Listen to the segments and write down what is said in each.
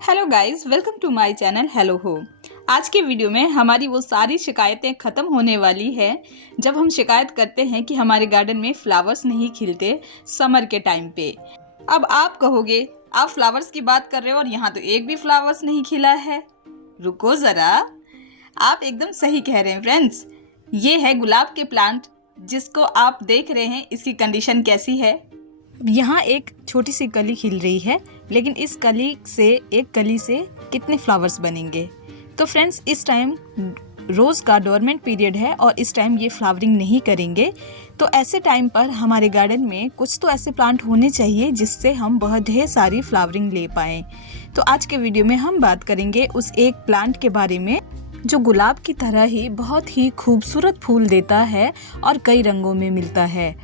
Hello guys, welcome to my channel hello हो। आज के वीडियो में हमारी वो सारी शिकायतें ख़त्म होने वाली है जब हम शिकायत करते हैं कि हमारे गार्डन में फ्लावर्स नहीं खिलते समर के टाइम पे। अब आप कहोगे आप फ्लावर्स की बात कर रहे हो और यहाँ तो एक भी फ्लावर्स नहीं खिला है। रुको ज़रा, आप एकदम सही कह रहे हैं फ्रेंड्स। ये है गुलाब के प्लांट जिसको आप देख रहे हैं, इसकी कंडीशन कैसी है। यहाँ एक छोटी सी कली खिल रही है, लेकिन इस कली से एक कली से कितने फ्लावर्स बनेंगे। तो फ्रेंड्स, इस टाइम रोज़ का डोरमेंट पीरियड है और इस टाइम ये फ्लावरिंग नहीं करेंगे। तो ऐसे टाइम पर हमारे गार्डन में कुछ तो ऐसे प्लांट होने चाहिए जिससे हम बहुत ढेर सारी फ्लावरिंग ले पाएँ। तो आज के वीडियो में हम बात करेंगे उस एक प्लांट के बारे में जो गुलाब की तरह ही बहुत ही खूबसूरत फूल देता है और कई रंगों में मिलता है।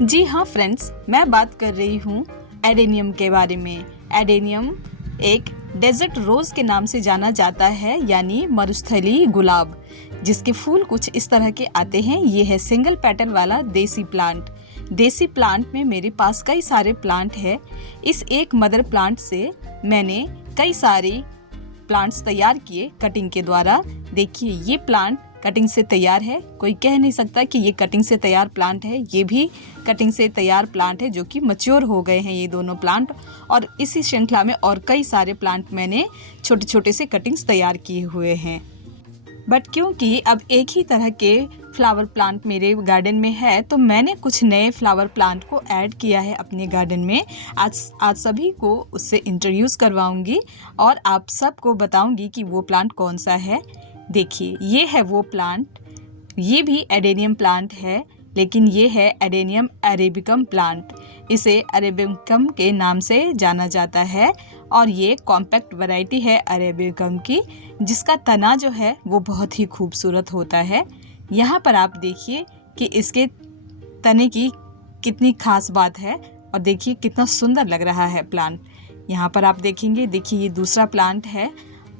जी हाँ फ्रेंड्स, मैं बात कर रही हूँ एडेनियम के बारे में। एडेनियम एक डेजर्ट रोज़ के नाम से जाना जाता है, यानी मरुस्थलीय गुलाब, जिसके फूल कुछ इस तरह के आते हैं। ये है सिंगल पेटल वाला देसी प्लांट। देसी प्लांट में मेरे पास कई सारे प्लांट है। इस एक मदर प्लांट से मैंने कई सारे प्लांट्स तैयार किए कटिंग के द्वारा। देखिए, ये प्लांट कटिंग से तैयार है। कोई कह नहीं सकता कि ये कटिंग से तैयार प्लांट है। ये भी कटिंग से तैयार प्लांट है जो कि मैच्योर हो गए हैं ये दोनों प्लांट। और इसी श्रृंखला में और कई सारे प्लांट मैंने छोटे छोटे से कटिंग्स तैयार किए हुए हैं। बट क्योंकि अब एक ही तरह के फ्लावर प्लांट मेरे गार्डन में है, तो मैंने कुछ नए फ्लावर प्लांट को ऐड किया है अपने गार्डन में। आज सभी को उससे इंट्रोड्यूस करवाऊंगी और आप सबको बताऊंगी कि वो प्लांट कौन सा है। देखिए, ये है वो प्लांट। ये भी एडेनियम प्लांट है, लेकिन ये है एडेनियम अरेबिकम प्लांट। इसे अरेबिकम के नाम से जाना जाता है और ये कॉम्पैक्ट वैरायटी है अरेबिकम की, जिसका तना जो है वो बहुत ही खूबसूरत होता है। यहाँ पर आप देखिए कि इसके तने की कितनी खास बात है और देखिए कितना सुंदर लग रहा है प्लांट। यहाँ पर आप देखेंगे, देखिए ये दूसरा प्लांट है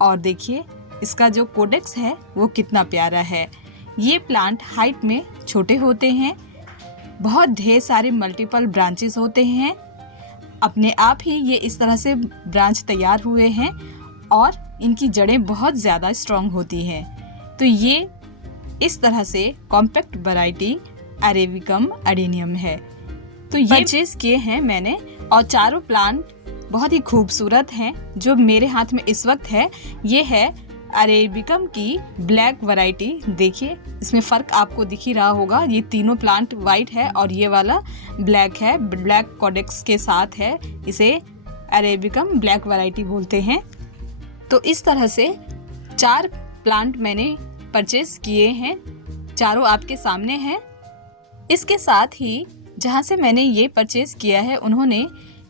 और देखिए इसका जो कोडेक्स है वो कितना प्यारा है। ये प्लांट हाइट में छोटे होते हैं, बहुत ढेर सारे मल्टीपल ब्रांचेस होते हैं। अपने आप ही ये इस तरह से ब्रांच तैयार हुए हैं और इनकी जड़ें बहुत ज़्यादा स्ट्रॉन्ग होती हैं। तो ये इस तरह से कॉम्पैक्ट वैरायटी अरेबिकम एडेनियम है। तो ये परचेज किए हैं मैंने और चारों प्लांट बहुत ही खूबसूरत हैं। जो मेरे हाथ में इस वक्त है ये है अरेबिकम की ब्लैक वैरायटी। देखिए, इसमें फ़र्क आपको दिख ही रहा होगा। ये तीनों प्लांट वाइट है और ये वाला ब्लैक है, ब्लैक कोडेक्स के साथ है। इसे अरेबिकम ब्लैक वैरायटी बोलते हैं। तो इस तरह से 4 प्लांट मैंने परचेज किए हैं, चारों आपके सामने हैं। इसके साथ ही जहाँ से मैंने ये परचेज किया है, उन्होंने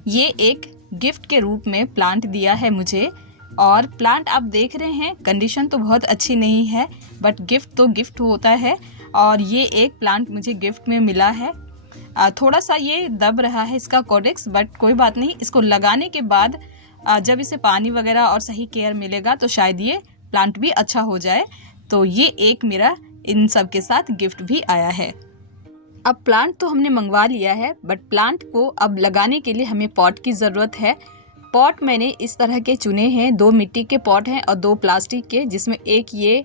ये एक गिफ्ट के रूप में प्लांट दिया है मुझे। और प्लांट आप देख रहे हैं, कंडीशन तो बहुत अच्छी नहीं है, बट गिफ्ट तो गिफ्ट होता है। और ये एक प्लांट मुझे गिफ्ट में मिला है। थोड़ा सा ये दब रहा है इसका कोडेक्स, बट कोई बात नहीं। इसको लगाने के बाद जब इसे पानी वगैरह और सही केयर मिलेगा तो शायद ये प्लांट भी अच्छा हो जाए। तो ये एक मेरा इन सब के साथ गिफ्ट भी आया है। अब प्लांट तो हमने मंगवा लिया है, बट प्लांट को अब लगाने के लिए हमें पॉट की ज़रूरत है। पॉट मैंने इस तरह के चुने हैं। 2 मिट्टी के पॉट हैं और 2 प्लास्टिक के, जिसमें एक ये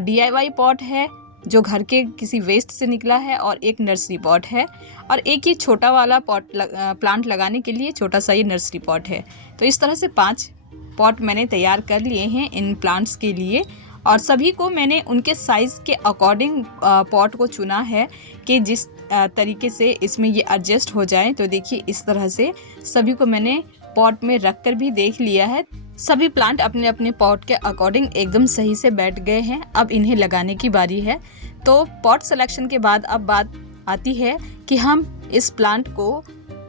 DIY पॉट है जो घर के किसी वेस्ट से निकला है और एक नर्सरी पॉट है और एक ये छोटा वाला पॉट प्लांट लगाने के लिए छोटा सा ये नर्सरी पॉट है। तो इस तरह से 5 पॉट मैंने तैयार कर लिए हैं इन प्लांट्स के लिए और सभी को मैंने उनके साइज़ के अकॉर्डिंग पॉट को चुना है कि जिस तरीके से इसमें ये एडजस्ट हो जाए। तो देखिए, इस तरह से सभी को मैंने पॉट में रख कर भी देख लिया है। सभी प्लांट अपने अपने पॉट के अकॉर्डिंग एकदम सही से बैठ गए हैं। अब इन्हें लगाने की बारी है। तो पॉट सिलेक्शन के बाद अब बात आती है कि हम इस प्लांट को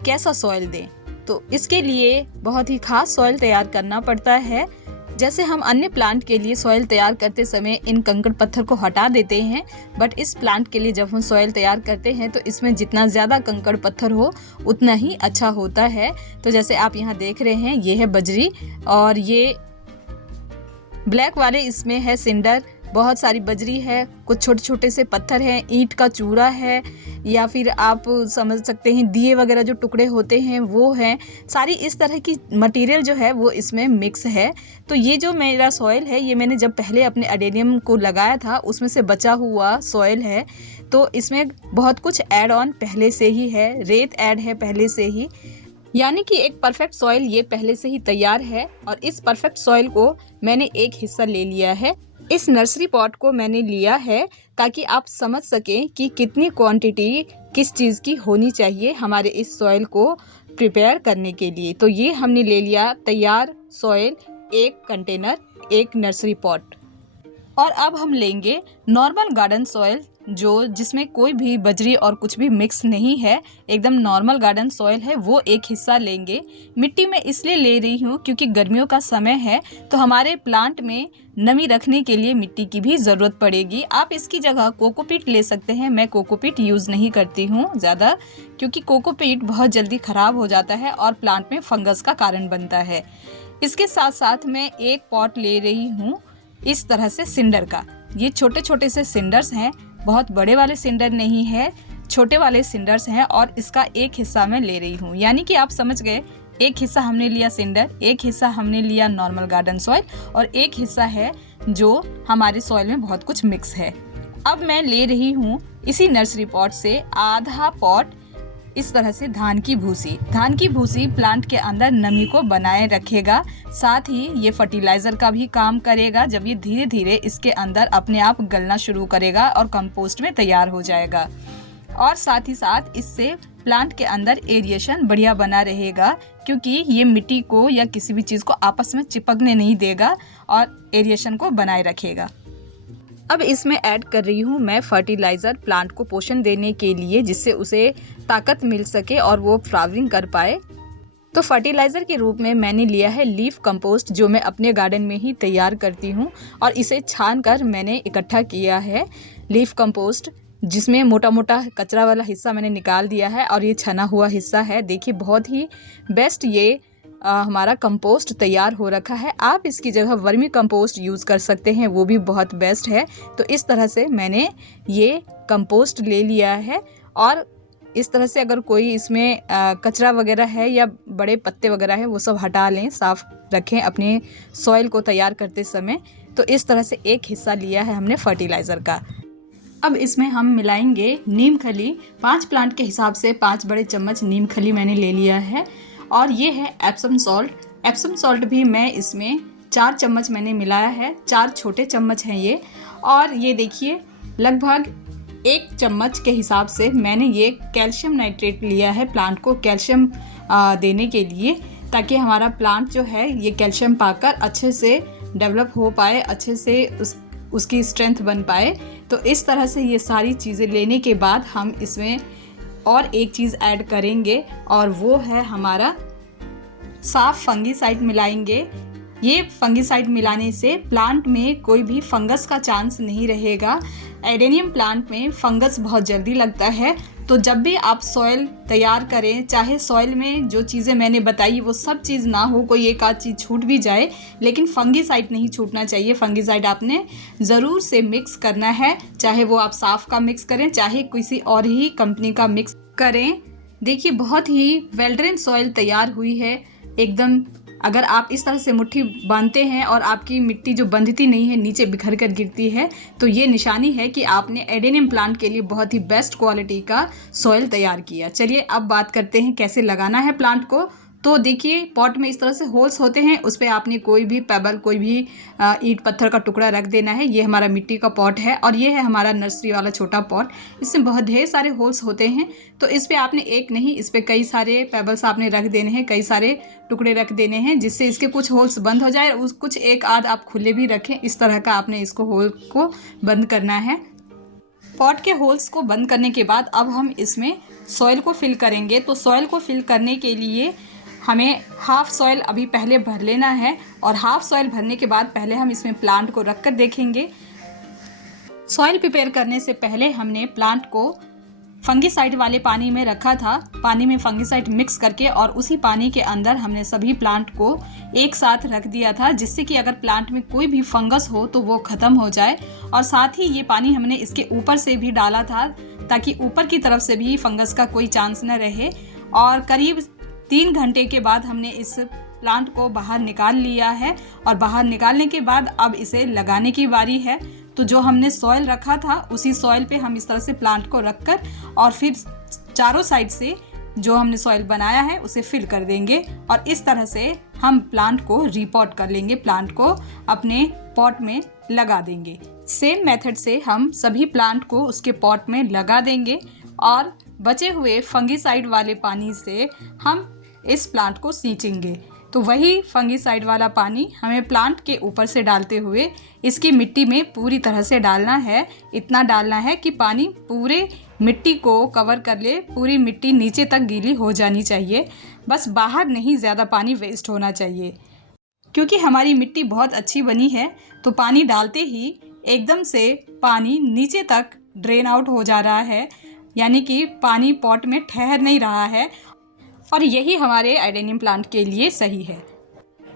कैसा सॉइल दें। तो इसके लिए बहुत ही खास सॉइल तैयार करना पड़ता है। जैसे हम अन्य प्लांट के लिए सॉइल तैयार करते समय इन कंकड़ पत्थर को हटा देते हैं, बट इस प्लांट के लिए जब हम सॉइल तैयार करते हैं तो इसमें जितना ज़्यादा कंकड़ पत्थर हो उतना ही अच्छा होता है। तो जैसे आप यहाँ देख रहे हैं, ये है बजरी और ये ब्लैक वाले इसमें है सिंडर। बहुत सारी बजरी है, कुछ छोटे छोटे से पत्थर हैं, ईंट का चूरा है, या फिर आप समझ सकते हैं दिए वगैरह जो टुकड़े होते हैं वो हैं। सारी इस तरह की मटेरियल जो है वो इसमें मिक्स है। तो ये जो मेरा सॉइल है ये मैंने जब पहले अपने एडेनियम को लगाया था उसमें से बचा हुआ सॉइल है। तो इसमें बहुत कुछ ऐड ऑन पहले से ही है, रेत ऐड है पहले से ही, यानी कि एक परफेक्ट सॉइल ये पहले से ही तैयार है। और इस परफेक्ट सॉइल को मैंने एक हिस्सा ले लिया है। इस नर्सरी पॉट को मैंने लिया है ताकि आप समझ सकें कि कितनी क्वांटिटी किस चीज़ की होनी चाहिए हमारे इस सॉइल को प्रिपेयर करने के लिए। तो ये हमने ले लिया तैयार सॉइल, एक कंटेनर, एक नर्सरी पॉट। और अब हम लेंगे नॉर्मल गार्डन सॉइल जिसमें कोई भी बजरी और कुछ भी मिक्स नहीं है, एकदम नॉर्मल गार्डन सॉइल है, वो एक हिस्सा लेंगे। मिट्टी में इसलिए ले रही हूँ क्योंकि गर्मियों का समय है तो हमारे प्लांट में नमी रखने के लिए मिट्टी की भी ज़रूरत पड़ेगी। आप इसकी जगह कोकोपीट ले सकते हैं। मैं कोकोपीट यूज़ नहीं करती हूँ ज़्यादा, क्योंकि कोकोपीट बहुत जल्दी ख़राब हो जाता है और प्लांट में फंगस का कारण बनता है। इसके साथ साथ मैं एक पॉट ले रही हूँ इस तरह से सिंडर का। ये छोटे छोटे से सिंडर्स हैं, बहुत बड़े वाले सिंडर नहीं है, छोटे वाले सिंडर्स हैं। और इसका एक हिस्सा मैं ले रही हूँ, यानी कि आप समझ गए, एक हिस्सा हमने लिया सिंडर, एक हिस्सा हमने लिया नॉर्मल गार्डन सॉइल और एक हिस्सा है जो हमारे सॉइल में बहुत कुछ मिक्स है। अब मैं ले रही हूँ इसी नर्सरी पॉट से आधा पॉट इस तरह से धान की भूसी। धान की भूसी प्लांट के अंदर नमी को बनाए रखेगा, साथ ही ये फर्टिलाइज़र का भी काम करेगा। जब ये धीरे धीरे इसके अंदर अपने आप गलना शुरू करेगा और कंपोस्ट में तैयार हो जाएगा। और साथ ही साथ इससे प्लांट के अंदर एरिएशन बढ़िया बना रहेगा, क्योंकि ये मिट्टी को या किसी भी चीज़ को आपस में चिपकने नहीं देगा और एरिएशन को बनाए रखेगा। अब इसमें ऐड कर रही हूँ मैं फर्टिलाइज़र, प्लांट को पोषण देने के लिए, जिससे उसे ताकत मिल सके और वो फ्लावरिंग कर पाए। तो फर्टिलाइज़र के रूप में मैंने लिया है लीफ कंपोस्ट, जो मैं अपने गार्डन में ही तैयार करती हूँ और इसे छान कर मैंने इकट्ठा किया है। लीफ कंपोस्ट जिसमें मोटा मोटा कचरा वाला हिस्सा मैंने निकाल दिया है और ये छना हुआ हिस्सा है। देखिए बहुत ही बेस्ट ये हमारा कंपोस्ट तैयार हो रखा है। आप इसकी जगह वर्मी कंपोस्ट यूज़ कर सकते हैं, वो भी बहुत बेस्ट है। तो इस तरह से मैंने ये कंपोस्ट ले लिया है। और इस तरह से अगर कोई इसमें कचरा वगैरह है या बड़े पत्ते वगैरह है वो सब हटा लें, साफ़ रखें अपने सॉइल को तैयार करते समय। तो इस तरह से एक हिस्सा लिया है हमने फर्टिलाइज़र का। अब इसमें हम मिलाएंगे नीम खली। 5 प्लांट के हिसाब से 5 बड़े चम्मच नीम खली मैंने ले लिया है। और ये है एप्सम सॉल्ट। एप्सम सॉल्ट भी मैं इसमें 4 चम्मच मैंने मिलाया है, 4 छोटे चम्मच हैं ये। और ये देखिए लगभग 1 चम्मच के हिसाब से मैंने ये कैल्शियम नाइट्रेट लिया है, प्लांट को कैल्शियम देने के लिए, ताकि हमारा प्लांट जो है ये कैल्शियम पाकर अच्छे से डेवलप हो पाए, अच्छे से उसकी स्ट्रेंथ बन पाए। तो इस तरह से ये सारी चीज़ें लेने के बाद हम इसमें और एक चीज़ ऐड करेंगे और वो है हमारा साफ फंगीसाइड मिलाएंगे। ये फंगीसाइड मिलाने से प्लांट में कोई भी फंगस का चांस नहीं रहेगा। एडेनियम प्लांट में फंगस बहुत जल्दी लगता है। तो जब भी आप सॉइल तैयार करें, चाहे सॉइल में जो चीज़ें मैंने बताई वो सब चीज़ ना हो, कोई एक आध चीज़ छूट भी जाए, लेकिन फंगीसाइड नहीं छूटना चाहिए। फंगीसाइड आपने ज़रूर से मिक्स करना है, चाहे वो आप साफ़ का मिक्स करें, चाहे किसी और ही कंपनी का मिक्स करें। देखिए बहुत ही वेल ड्रेन सॉइल तैयार हुई है एकदम। अगर आप इस तरह से मुट्ठी बांधते हैं और आपकी मिट्टी जो बंधती नहीं है, नीचे बिखर कर गिरती है, तो ये निशानी है कि आपने एडेनियम प्लांट के लिए बहुत ही बेस्ट क्वालिटी का सॉइल तैयार किया। चलिए अब बात करते हैं कैसे लगाना है प्लांट को। तो देखिए पॉट में इस तरह से होल्स होते हैं, उस पर आपने कोई भी पेबल, कोई भी ईंट पत्थर का टुकड़ा रख देना है। ये हमारा मिट्टी का पॉट है और ये है हमारा नर्सरी वाला छोटा पॉट। इसमें बहुत ढेर सारे होल्स होते हैं, तो इस पर आपने एक नहीं, इस पर कई सारे पेबल्स आपने रख देने हैं, कई सारे टुकड़े रख देने हैं, जिससे इसके कुछ होल्स बंद हो जाए और कुछ एक आध आप खुले भी रखें। इस तरह का आपने इसको होल को बंद करना है। पॉट के होल्स को बंद करने के बाद अब हम इसमें सॉइल को फिल करेंगे। तो सॉइल को फिल करने के लिए हमें हाफ़ सॉइल अभी पहले भर लेना है और हाफ़ सॉइल भरने के बाद पहले हम इसमें प्लांट को रख कर देखेंगे। सॉइल प्रिपेयर करने से पहले हमने प्लांट को फंगीसाइड वाले पानी में रखा था। पानी में फंगीसाइड मिक्स करके और उसी पानी के अंदर हमने सभी प्लांट को एक साथ रख दिया था, जिससे कि अगर प्लांट में कोई भी फंगस हो तो वो ख़त्म हो जाए। और साथ ही ये पानी हमने इसके ऊपर से भी डाला था ताकि ऊपर की तरफ से भी फंगस का कोई चांस न रहे। और करीब 3 घंटे के बाद हमने इस प्लांट को बाहर निकाल लिया है और बाहर निकालने के बाद अब इसे लगाने की बारी है। तो जो हमने सॉइल रखा था उसी सॉइल पे हम इस तरह से प्लांट को रखकर और फिर चारों साइड से जो हमने सॉइल बनाया है उसे फिल कर देंगे और इस तरह से हम प्लांट को रीपॉट कर लेंगे, प्लांट को अपने पॉट में लगा देंगे। सेम मेथड से हम सभी प्लांट को उसके पॉट में लगा देंगे और बचे हुए फंगीसाइड वाले पानी से हम इस प्लांट को सींचेंगे। तो वही फंगीसाइड वाला पानी हमें प्लांट के ऊपर से डालते हुए इसकी मिट्टी में पूरी तरह से डालना है। इतना डालना है कि पानी पूरे मिट्टी को कवर कर ले, पूरी मिट्टी नीचे तक गीली हो जानी चाहिए, बस बाहर नहीं ज़्यादा पानी वेस्ट होना चाहिए। क्योंकि हमारी मिट्टी बहुत अच्छी बनी है तो पानी डालते ही एकदम से पानी नीचे तक ड्रेन आउट हो जा रहा है, यानी कि पानी पॉट में ठहर नहीं रहा है और यही हमारे एडेनियम प्लांट के लिए सही है।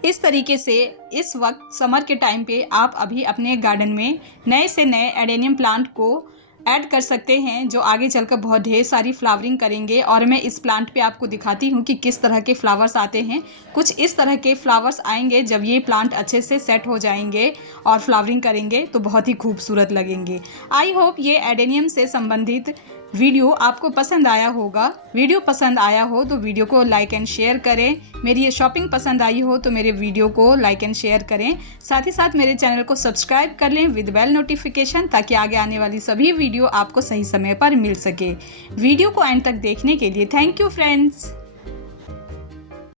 इस तरीके से इस वक्त समर के टाइम पे आप अभी अपने गार्डन में नए से नए एडेनियम प्लांट को ऐड कर सकते हैं, जो आगे चलकर बहुत ढेर सारी फ्लावरिंग करेंगे। और मैं इस प्लांट पे आपको दिखाती हूँ कि किस तरह के फ्लावर्स आते हैं। कुछ इस तरह के फ्लावर्स आएंगे जब ये प्लांट अच्छे से सेट हो जाएंगे और फ्लावरिंग करेंगे तो बहुत ही खूबसूरत लगेंगे। आई होप ये एडेनियम से संबंधित वीडियो आपको पसंद आया होगा। वीडियो पसंद आया हो तो वीडियो को लाइक एंड शेयर करें। मेरी ये शॉपिंग पसंद आई हो तो मेरे वीडियो को लाइक एंड शेयर करें। साथ ही साथ मेरे चैनल को सब्सक्राइब कर लें विद बेल नोटिफिकेशन, ताकि आगे आने वाली सभी वीडियो आपको सही समय पर मिल सके। वीडियो को एंड तक देखने के लिए थैंक यू फ्रेंड्स।